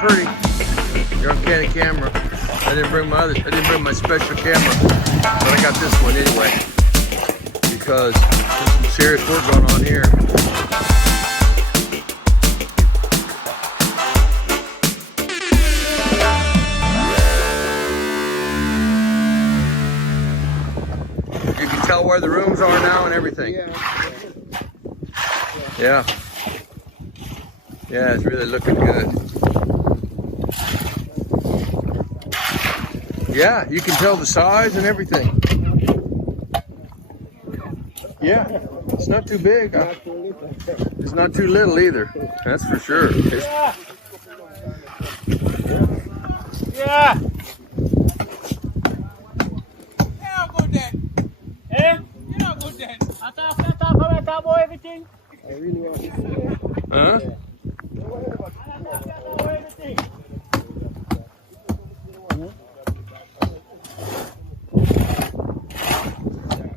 pretty. Your uncanny camera. I didn't bring my special camera, but I got this one anyway because there's some serious work going on here. You can tell where the rooms are now and everything. Yeah. Yeah, it's really looking good. Yeah, you can tell the size and everything. Yeah, it's not too big. It's not too little either. That's for sure. Yeah. Everything. I really want to see it. Huh?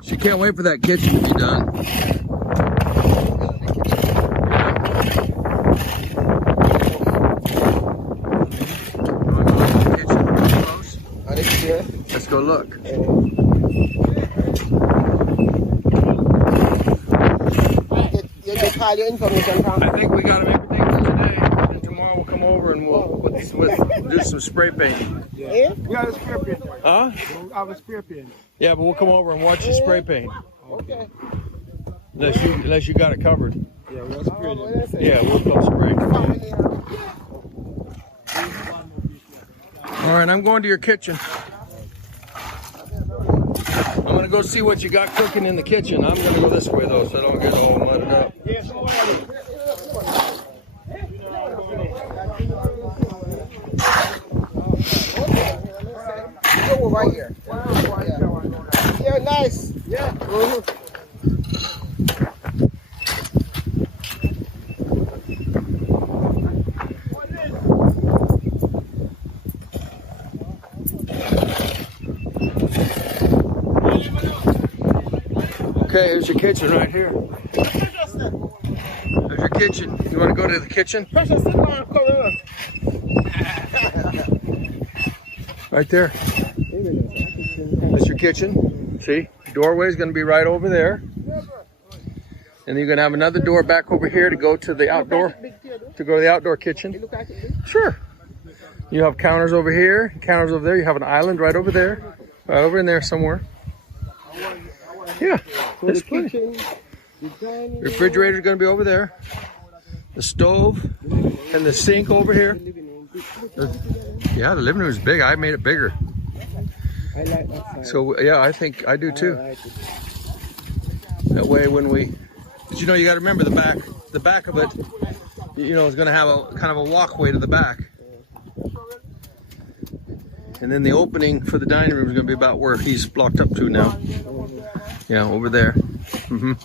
She can't wait for that kitchen to be done. Let's go look. I think we got everything for today. And tomorrow we'll come over and we'll do some spray painting. Yeah? We got a spray paint. Huh? I have a spray paint. Yeah, but we'll come over and watch the spray paint. Okay. Unless you got it covered. Yeah, we'll spray it. Yeah, we'll go spray. All right, I'm going to your kitchen. I'm gonna go see what you got cooking in the kitchen. I'm gonna go this way though, so I don't get all mudded up. Right here. Yeah, nice. Yeah. Okay, here's your kitchen right here. There's your kitchen. You want to go to the kitchen? Right there. That's your kitchen. See? Doorway is going to be right over there. And you're going to have another door back over here to go to the outdoor, kitchen. Sure. You have counters over here, counters over there. You have an island right over there. Right over in there somewhere. Yeah, that's plenty. The refrigerator is going to be over there. The stove and the sink over here. Yeah, the living room is big. I made it bigger. I like that. So yeah, I think I do too. That way, when we, but you know, you got to remember the back of it. You know, is going to have a kind of a walkway to the back. And then the opening for the dining room is going to be about where he's blocked up to now. Yeah, over there. And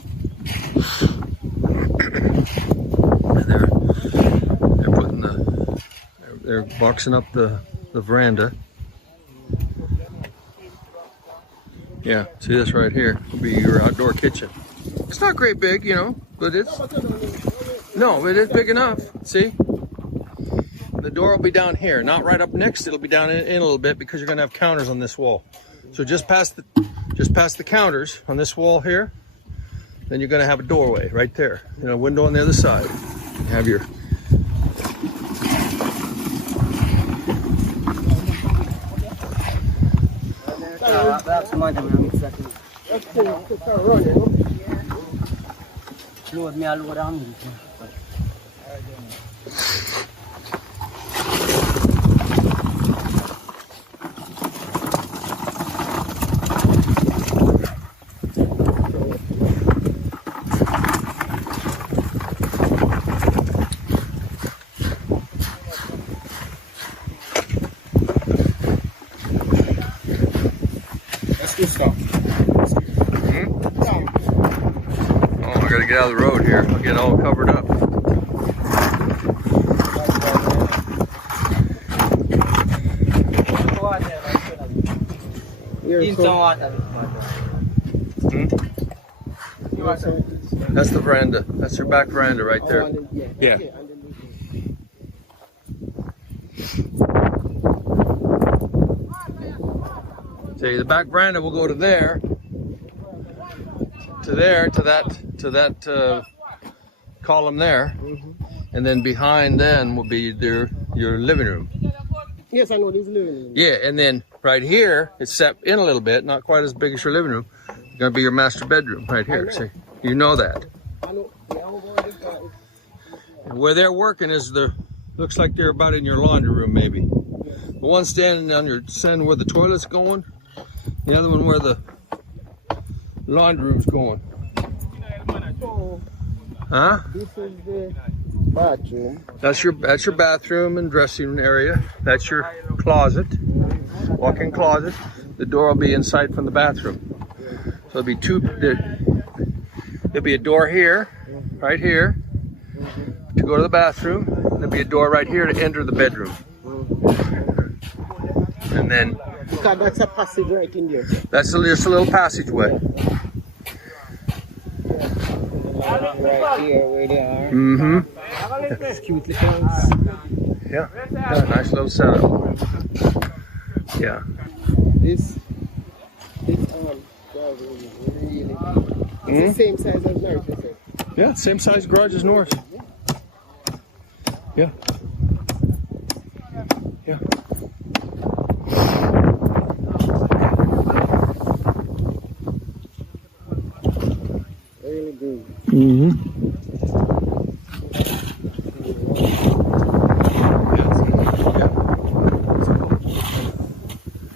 they're putting they're boxing up the veranda. Yeah, see this right here will be your outdoor kitchen. It's not great big, you know, but it is big enough. See? The door will be down here, not right up next. It'll be down in a little bit because you're going to have counters on this wall. So just past the counters on this wall here, then you're going to have a doorway right there. You know, a window on the other side. You have your I gotta get out of the road here. I'll get all covered up. That's the veranda. That's your back veranda right there. Yeah. See, the back veranda will go to there, to that column there, and then behind then will be your living room. Yes, I know this living room. Yeah, and then right here it's set in a little bit, not quite as big as your living room. It's gonna be your master bedroom right here. See, you know that. I know. And where they're working is looks like they're about in your laundry room maybe. The one standing where the toilet's going, the other one where the laundry room's going. Huh? This is the bathroom. That's your bathroom and dressing area. That's your closet, walk-in closet. The door will be inside from the bathroom. So there'll be a door here, right here, to go to the bathroom. There'll be a door right here to enter the bedroom. And then Because that's a passage right in there. that's just a little passageway. Right here where they are. Mm-hmm. It's cute little house. Yeah. Nice little setup. Yeah. This driveway is really it's the same size as North, you said. Yeah, same size garage as North. Yeah. Yeah. Really good. Mm-hmm.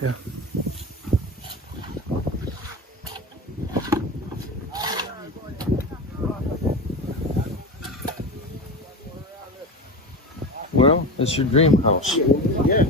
Yeah. Well, it's your dream house. Yeah.